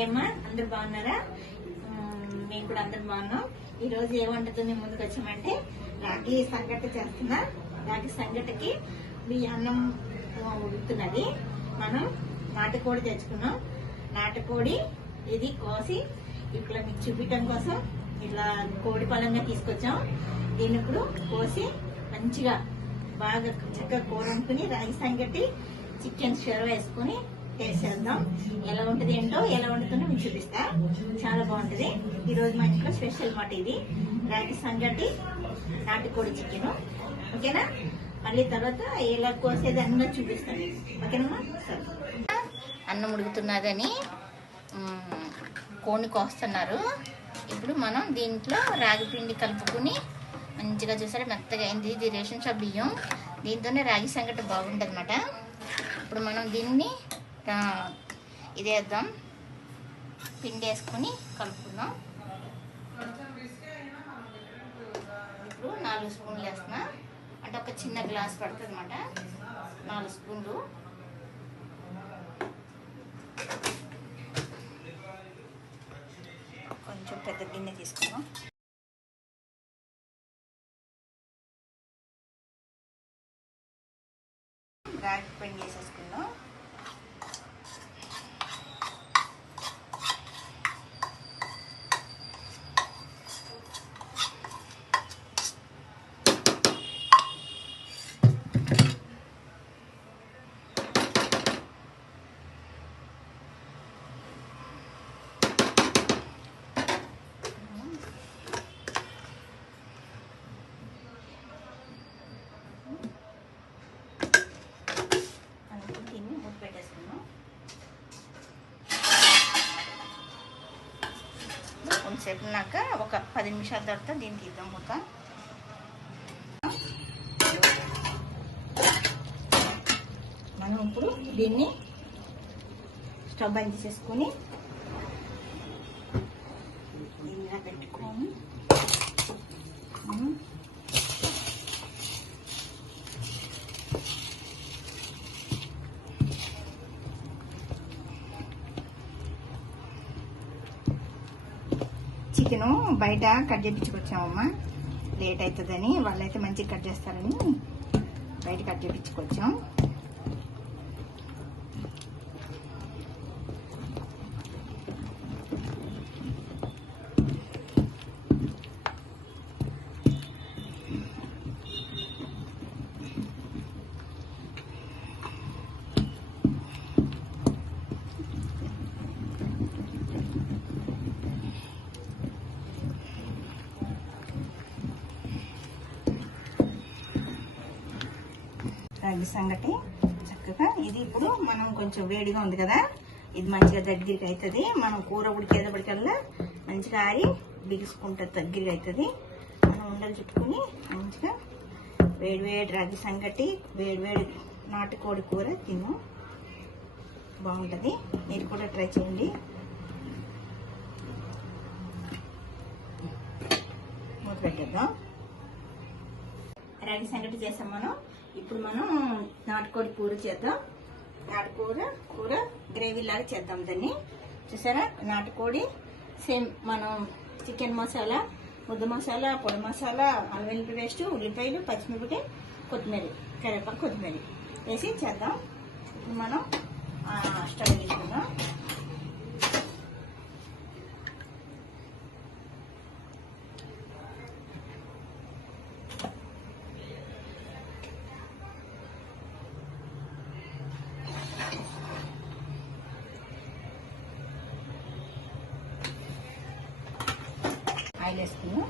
Hi అమ్మా, అందరు బాగున్నారా? మేము కూడా అందరు బాగున్నాం. ఈ రోజు ఏ వంటతో మేము ముందుకు వచ్చామంటే రాగి సంగటి చేస్తున్నా. రాగి సంగటికి అన్నం ఉడుకుతున్నది. మనం నాటుకోడి తెచ్చుకున్నాం. నాటుకోడి ఇది కోసి ఇట్లా మీకు చూపించడం కోసం ఇట్లా కోడి పలంగా తీసుకొచ్చాం. దీన్ని ఇప్పుడు కోసి మంచిగా బాగా చక్కగా కూర వండుకుని రాగి సంగటి చికెన్ షెరవ వేసుకుని టేస్ట్ చేద్దాం. ఎలా ఉంటుంది ఏంటో, ఎలా వండుతుందో మీకు చూపిస్తా. చాలా బాగుంటుంది. ఈ రోజు మా ఇంట్లో స్పెషల్ మాట ఇది రాగి సంగటి నాటుకోడి చికెన్. ఓకేనా? మళ్ళీ తర్వాత ఎలా కోసేది అన్నీ చూపిస్తాను. ఓకేనమ్మా? సరే. అన్నం ఉడుకుతున్నదని కోడిని కోస్తున్నారు. ఇప్పుడు మనం దీంట్లో రాగి పిండి కలుపుకుని మంచిగా చూసారా మెత్తగా అయింది. ఇది రేషన్ షాప్ బియ్యం, దీంతోనే రాగి సంగటి బాగుంటుంది అన్నమాట. ఇప్పుడు మనం దీన్ని ఇదేద్దాం, పిండి వేసుకుని కలుపుకుందాం. ఇప్పుడు 4 స్పూన్లు వేస్తున్నా, అంటే ఒక చిన్న గ్లాస్ పడుతుంది అన్నమాట. 4 స్పూన్లు. కొంచెం పెద్ద గిన్నె తీసుకున్నాం. రాగి పిండి వేసేసుకుందాం. కొంచెంసేపు ఉన్నాక ఒక 10 నిమిషాల తర్వాత దీన్ని తీద్దాం. ఒక మనం ఇప్పుడు దీన్ని స్టవ్ బంద్ చేసేసుకొని దీన్ని పెట్టుకోము. చికెను బయట కట్ చేయించుకొచ్చామమ్మా. లేట్ అవుతుందని, వాళ్ళైతే మంచిగా కట్ చేస్తారని బయట కట్ చేయించుకొచ్చాం. రాగి సంగటి చక్కగా ఇది ఇప్పుడు మనం కొంచెం వేడిగా ఉంది కదా, ఇది మంచిగా దగ్గరికి అవుతుంది. మనం కూర ఉడికేటప్పటికల్లా మంచిగా ఆరి బిగుసుకుంటుంది, దగ్గరికి అవుతుంది. మనం ఉండలు చుట్టుకుని మంచిగా వేడి వేడి రాగి సంగటి వేడి వేడి నాటుకోడి కూర తిను, బాగుంటుంది. మీరు కూడా ట్రై చేయండి. మూత పెట్టేద్దాం. రాగి సంగటి చేసాం మనం. ఇప్పుడు మనం నాటుకోడి కూర చేద్దాం. కూర గ్రేవీ లాగా చేద్దాం దాన్ని. చూసారా, నాటుకోడి సేమ్ మనం చికెన్ మసాలా, ముద్ద మసాలా, పొడి మసాలా, అల్లం వెల్లుల్లి పేస్ట్, ఉల్లిపాయలు, పచ్చిమిరపకాయ, కొత్తిమీర, కరివేపాకు, కొత్తిమీర వేసి చేద్దాం. ఇప్పుడు మనం స్టవ్ తీసుకుందాం. ఆయిల్ వేసుకున్నాం.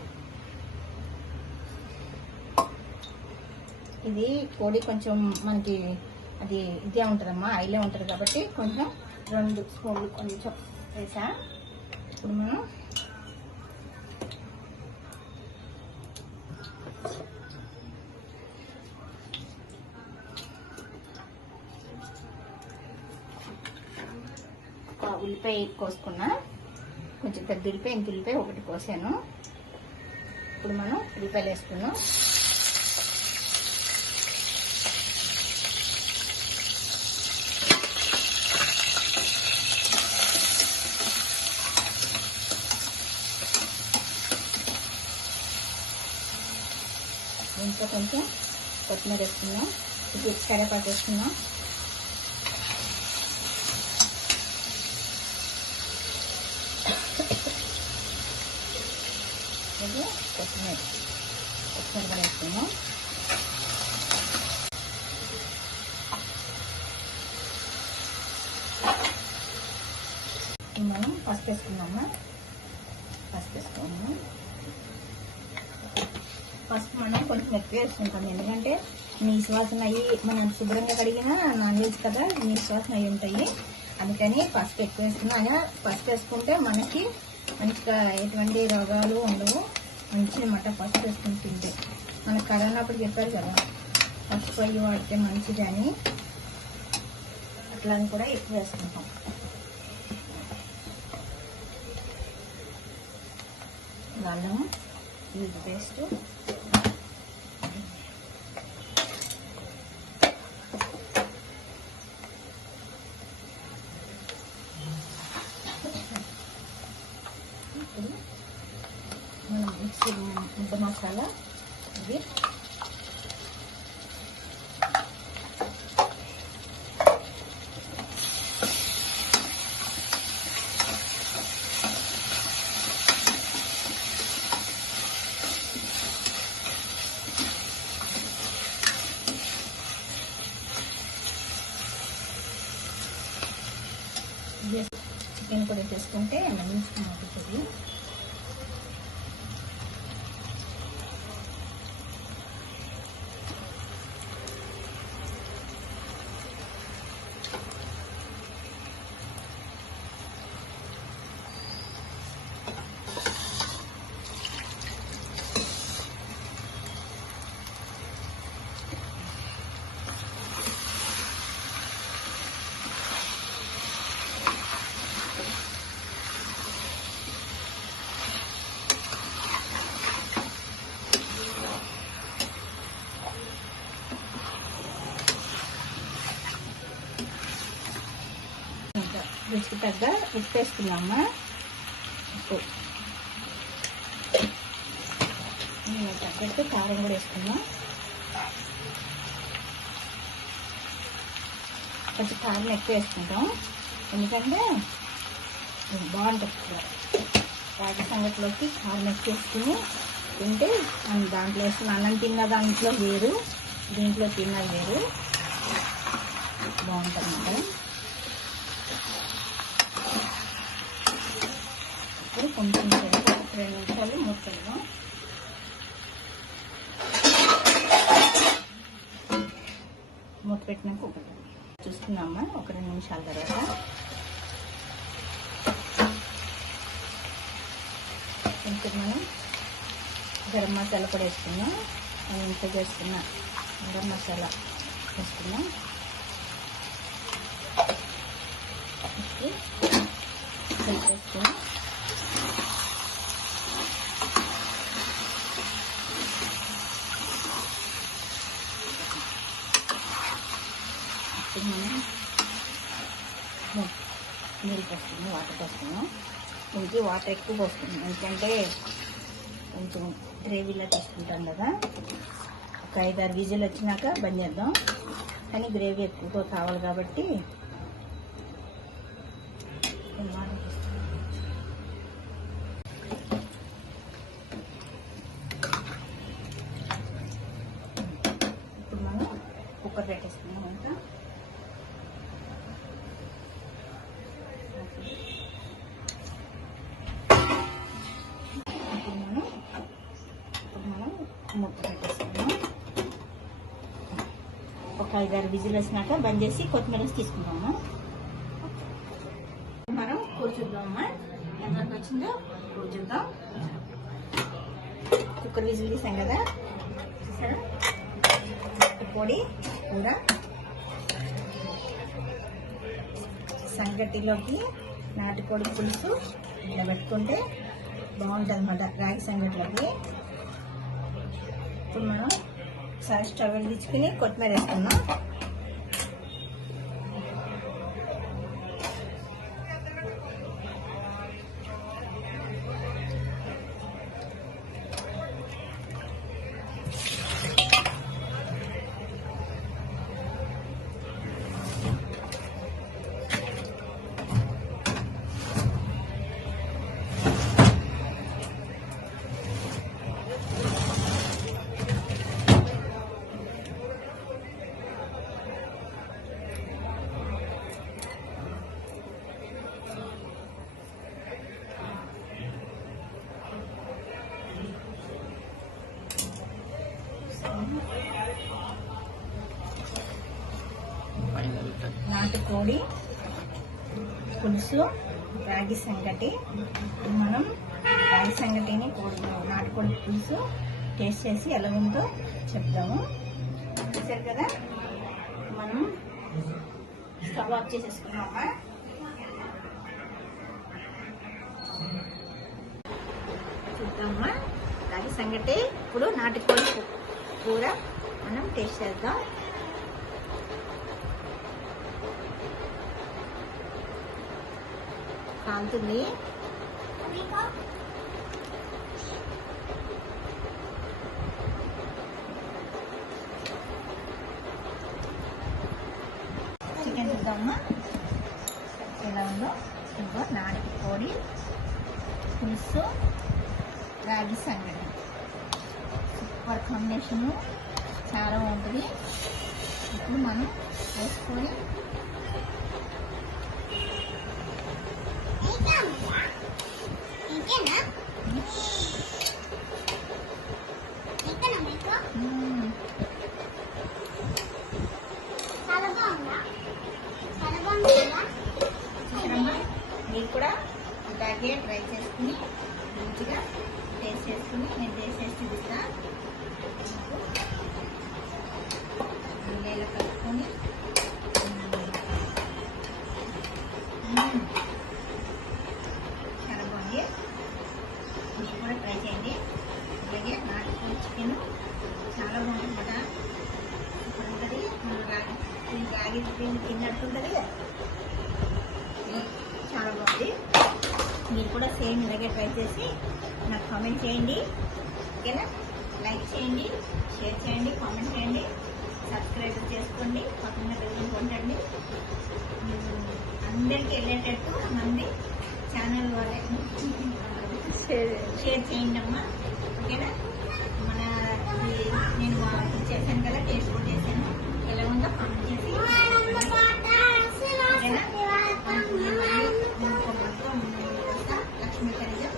ఇది కోడి కొంచెం మనకి అది ఇదే ఉంటుందమ్మా, ఆయిలే ఉంటుంది కాబట్టి కొంచెం 2 స్పూన్లు కొంచెం వేసా. ఇప్పుడు మనం ఉల్లిపాయ కోసుకున్నా, కొంచెం పెద్ద ఉల్లిపాయ, ఇంత ఉల్లిపాయ ఒకటి కోసాను. ఇప్పుడు మనం ఉల్లిపాయలు వేసుకున్నాం. దీంట్లో కొంచెం కొత్తిమీర వేసుకున్నాం, ఇప్పుడు కరివేపాకు వేసుకున్నాం. ఇది కొత్తిమీర కూడా వేసుకున్నాం. మనం పసుపు వేసుకున్నాము. పసుపు మనం కొంచెం ఎక్కువ వేసుకుంటాం, ఎందుకంటే నీసు వాసన అయ్యి మనం శుభ్రంగా కడిగినా నాన్ వెజ్ కదా, నీసు వాసన అయ్యి ఉంటాయి. అందుకని పసుపు ఎక్కువ వేసుకున్నా. పసుపు వేసుకుంటే మనకి మంచిగా ఎటువంటి రోగాలు ఉండవు. మంచిగా అన్నమాట పసుపు వేసుకుని తింటే. మనకు కరోనా అప్పుడు చెప్పారు కదా పసుపు అయ్యి వాడితే మంచిది అని, అట్లా కూడా ఎక్కువ వేసుకుంటాం. అల్లము ఇది పేస్ట్, మనం మిక్సీ ముద్ద మసాలా, ఇది చికెన్ కూడా చేసుకుంటే మంచిగా మగ్గుతుంది. రుచికి తగ్గ ఉప్పు వేసుకున్నామా. ఉప్పు తగ్గట్టు కారం కూడా వేసుకున్నాం. కొంచెం కారం ఎక్కువ వేసుకుంటాం, ఎందుకంటే బాగుంటుంది. రాగి సంగటిలోకి కారం ఎక్కువ వేసుకుని తింటే దాంట్లో వేసుకుని అన్నం తిన్న దాంట్లో వేరు, దీంట్లో తిన్నది వేరు, బాగుంటుంది అన్నమాట. కొంచెం 2 నిమిషాలు మూత పెట్టినాక చూసుకున్నామా. ఒక 2 నిమిషాల తర్వాత కొంచెం మనం గరం మసాలా కూడా వేసుకున్నాం. మనం ఇంత చేసుకున్న గరం మసాలా వేసుకున్నాం. వేసుకుని మనం నీళ్ళు పోసుకున్నాం, వాటర్ పోసుకున్నాం. ఇంటికి వాటర్ ఎక్కువ పోసుకున్నాం, ఎందుకంటే కొంచెం గ్రేవీలా తీసుకుంటాం కదా. ఒక 5-6 విజిల్ వచ్చినాక బంద్ చేద్దాం, కానీ గ్రేవీ ఎక్కువగా కావాలి కాబట్టి ఇప్పుడు మనం కుక్కర్ పెట్టేసుకున్నాం. ఇంకా మనం మూత పెట్టేసుకున్నాం. ఒక 5-6 విజిల్ వచ్చినాక బంద్ చేసి కొత్తిమీర తీసుకుంటాము. మనం కూర్చుద్దామా, ఎంతవరకు వచ్చిందో కూర్చుద్దాం. కుక్కర్ విజిల్ తీసాం కదా, చూసారా. పొడి కూర సంగటిలోకి నాటుకోడి పులుసు ఇలా పెట్టుకుంటే బాగుంటుంది అన్నమాట, రాగి సంగటిలోకి. ఇప్పుడు మనం ఒకసారి స్టవ్ వెలిగించుకుని కొత్తిమీర వేసుకున్నాం. నాటుకోడి పులుసు, రాగి సంగటి. మనం రాగి సంగటిని నాటుకోడి పులుసు టేస్ట్ చేసి ఎలా ఉందో చెప్దాము. చూసారు కదా, మనం స్టవ్ ఆఫ్ చేసేసుకున్నామా. చూద్దామా రాగి సంగటి. ఇప్పుడు నాటుకోడి కూర మనం టేస్ట్ చేద్దాం. కాలుతుంది. చికెన్ చూద్దామా ఎలా ఉందో. ఇంకా నాటుకోడి పులుసు, రాగి సంగటి సూపర్ కాంబినేషను, చాలా బాగుంటుంది. ఇప్పుడు మనం వేసుకొని మీరు కూడా ఇలాగే ట్రై చేసుకుని మంచిగా టేస్ట్ చేసుకుని నేను టేస్ట్ చేసి చూపిస్తాను. నీళ్ళలో కలుపుకొని చాలా బాగుంది. మీరు కూడా ట్రై చేయండి. అలాగే నాటుకోడి చికెన్ చాలా బాగుంటుంది కదా, ఇప్పుడు ఉంటుంది. రాగి తిన్నట్టుంటుంది, చాలా బాగుంది. మీరు కూడా సేమ్ ఇలాగే ట్రై చేసి నాకు కామెంట్ చేయండి. ఓకేనా? లైక్ చేయండి, షేర్ చేయండి, కామెంట్ చేయండి, సబ్స్క్రైబ్ చేసుకోండి, పక్కన బెల్ కొట్టండి. అందరికీ వెళ్ళేటట్టు మంది ఛానల్ వాళ్ళే షేర్ చేయండి అమ్మా. ఓకేనా? మన నేను చేశాను కదా, టేస్ట్ కూడా చేశాను, ఎలా ఉందో కామెంట్ చేసి లక్ష్మీ ఖరీదు,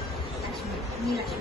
మీ లక్ష్మి.